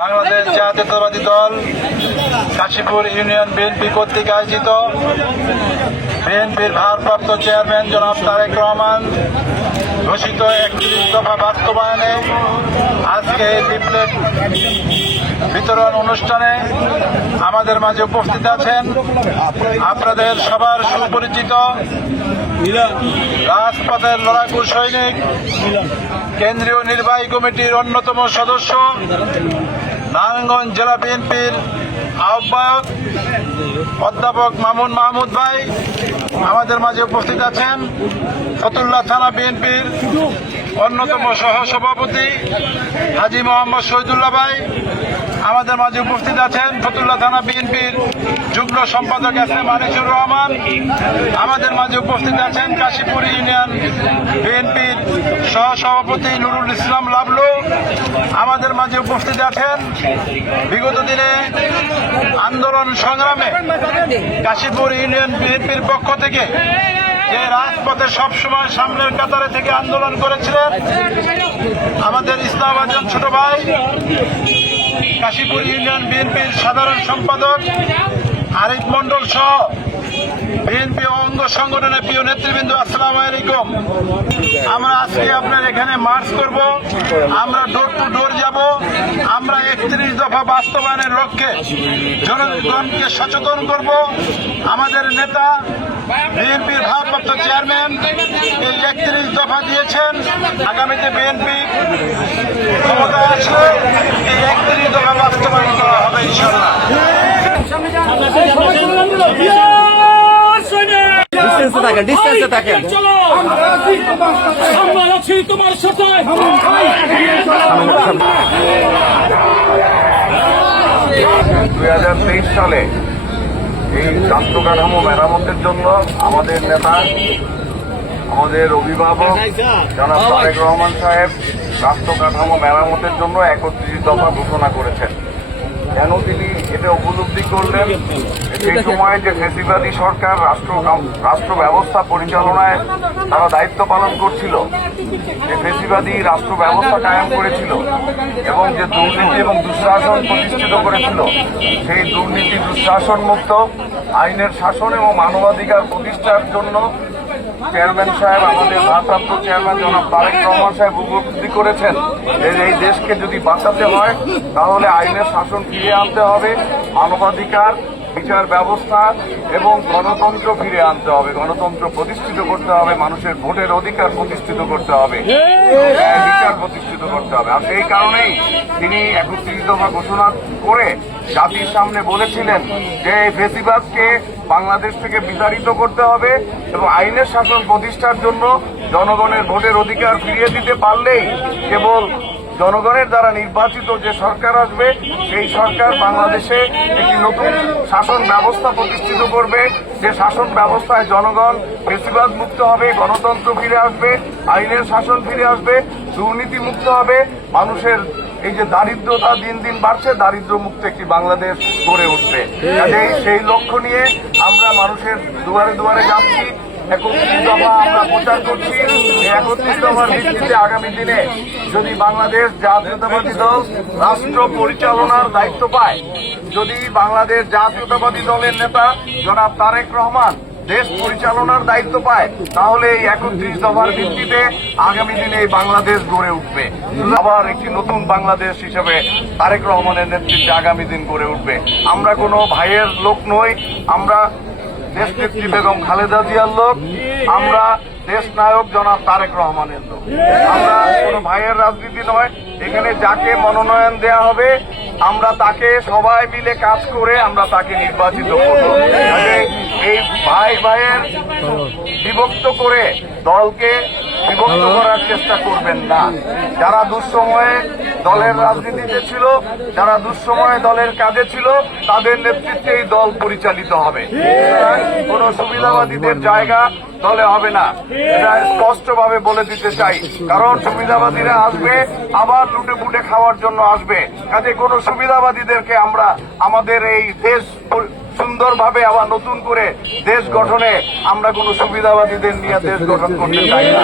বাংলাদেশ জাতীয়তাবাদী দল Kashipur union BNP কর্তৃক আয়োজিত বিএনপির ভারপ্রাপ্ত চেয়ারম্যান জনাব তারেক রহমান ঘোষিত 31 দফা বাস্তবায়নে আজকে এই লিফলেট বিতরণ অনুষ্ঠানে আমাদের মাঝে উপস্থিত আছেন আপনাদের সবার সুপরিচিত রাজপথের লড়াকু সৈনিক, কেন্দ্রীয় নির্বাহী কমিটির অন্যতম সদস্য, নারায়ণগঞ্জ জেলা বিএনপির আহ্বায়ক অধ্যাপক মামুন মাহমুদ ভাই আমাদের মাঝে উপস্থিত আছেন। ফতুল্লাহ থানা বিএনপির অন্যতম সহসভাপতি হাজী মোহাম্মদ শহীদুল্লাহ ভাই আমাদের মাঝে উপস্থিত আছেন। ফতুল্লাহ থানা বিএনপির যুগ্ম সম্পাদক এস এম আনিসুর রহমান আমাদের মাঝে উপস্থিত আছেন। কাশীপুর ইউনিয়ন বিএনপির সহসভাপতি নুরুল ইসলাম লাবলু আমাদের মাঝে উপস্থিত আছেন। বিগত দিনে আন্দোলন সংগ্রামে কাশীপুর ইউনিয়ন বিএনপির পক্ষ থেকে যে রাজপথে সবসময় সামনের কাতারে থেকে আন্দোলন করেছিলেন আমাদের ইসলামাবাদ ছোট ভাই, কাশীপুর ইউনিয়ন বিএনপির সাধারণ সম্পাদক আরিফ মন্ডল সহ বিএনপি অঙ্গ সংগঠনের প্রিয় নেতৃবৃন্দ, আসসালামু আলাইকুম। আমরা আজকে আপনার এখানে মার্চ করব, আমরা ডোর টু ডোর যাব, আমরা 31 দফা বাস্তবায়নের লক্ষ্যে জনগণকে সচেতন করব। আমাদের নেতা বিএনপির ভারপ্রাপ্ত চেয়ারম্যান এই 31 দফা দিয়েছেন। আগামীতে বিএনপি ক্ষমতায় আসলে এই 31 দফা বাস্তবায়ন করা হবে ইনশাআল্লাহ। ডিস্টেন্সে থাকেন। আমরা আছি তোমার সাথে। 2023 সালে এই রাষ্ট্র কাঠামো মেরামতের জন্য আমাদের নেতা, আমাদের অভিভাবক জনাব তারেক রহমান সাহেব রাষ্ট্র কাঠামো মেরামতের জন্য 31 দফা ঘোষণা করেছেন। কেন তিনি এটা উপলব্ধি করলেন? সেই সময় যে ফ্যাসিবাদী সরকার রাষ্ট্র ব্যবস্থা পরিচালনায় তারা দায়িত্ব পালন করছিল, যে ফ্যাসিবাদী রাষ্ট্র ব্যবস্থা কায়েম করেছিল এবং যে দুর্নীতি এবং দুঃশাসন প্রতিষ্ঠিত করেছিল, সেই দুর্নীতি দুঃশাসন মুক্ত আইনের শাসন এবং মানবাধিকার প্রতিষ্ঠার জন্য চেয়ারম্যান সাহেব, আমাদের ভারপ্রাপ্ত চেয়ারম্যান জনাব তারেক রহমান সাহেব উপলব্ধি করেছেন যে এই দেশকে যদি বাঁচাতে হয় তাহলে আইনের শাসন ফিরিয়ে আনতে হবে, মানবাধিকার বিচার ব্যবস্থা এবং গণতন্ত্র ফিরে আনতে হবে, গণতন্ত্র প্রতিষ্ঠিত করতে হবে, মানুষের ভোটের অধিকার প্রতিষ্ঠিত করতে হবে, বিচার প্রতিষ্ঠিত করতে হবে। আর সেই কারণেই তিনি 31 দফা ঘোষণা করে জাতির সামনে বলেছিলেন যে এই ফ্যাসিবাদকে বাংলাদেশ থেকে বিতাড়িত করতে হবে এবং আইনের শাসন প্রতিষ্ঠার জন্য জনগণের ভোটের অধিকার ফিরিয়ে দিতে পারলেই কেবল জনগণের দ্বারা নির্বাচিত যে সরকার আসবে সেই সরকার বাংলাদেশে একটি নতুন শাসন ব্যবস্থা প্রতিষ্ঠিত করবে, যে শাসন ব্যবস্থায় জনগণ ফ্যাসিবাদ মুক্ত হবে, গণতন্ত্র ফিরে আসবে, আইনের শাসন ফিরে আসবে, দুর্নীতি মুক্ত হবে, মানুষের এই যে দারিদ্রতা দিন দিন বাড়ছে, দারিদ্র মুক্ত একটি বাংলাদেশ গড়ে উঠবে। কাজেই সেই লক্ষ্য নিয়ে আমরা মানুষের দুয়ারে দুয়ারে যাচ্ছি, 31 দফা আমরা প্রচার করছি। এই 31 দফার ভিত্তিতে আগামী দিনে যদি বাংলাদেশ জাতীয়তাবাদী দল রাষ্ট্র পরিচালনার দায়িত্ব পায়, যদি বাংলাদেশ জাতীয়তাবাদী দলের নেতা জনাব তারেক রহমান দেশ পরিচালনার দায়িত্ব পায়, তাহলে এই 31 দফার ভিত্তিতে আগামী দিনে এই বাংলাদেশ গড়ে উঠবে, আবার একটি নতুন বাংলাদেশ হিসেবে তারেক রহমানের নেতৃত্বে আগামী দিন গড়ে উঠবে। আমরা কোনো ভাইয়ের লোক নই, আমরা দেশনেত্রী বেগম খালেদা জিয়ার লোক, আমরা দেশ নায়ক জনাব তারেক রহমানের লোক। আমরা কোনো ভাইয়ের রাজনীতি নয়, এখানে যাকে মনোনয়ন দেয়া হবে আমরা তাকে সবাই মিলে কাজ করে আমরা তাকে নির্বাচিত করব। এই ভাইয়ের বিভক্ত করে দলকে বিভক্ত করার চেষ্টা করবেন না। যারা দুঃসময়ে দলের রাজনীতিতে ছিল, যারা দুঃসময়ে দলের কাজে ছিল, তাদের নেতৃত্বে এই দল পরিচালিত হবে। কোন সুবিধাবাদীদের জায়গা দলে হবে না, এটা স্পষ্টভাবে বলে দিতে চাই। কারণ সুবিধাবাদীরা আসবে আবার লুটে পুটে খাওয়ার জন্য আসবে। কাজে কোন সুবিধাবাদীদেরকে আমরা আমাদের এই দেশ সুন্দরভাবে আবার নতুন করে দেশ গঠনে আমরা কোন সুবিধাবাদীদের নিয়ে দেশ গঠন করতে চাই না।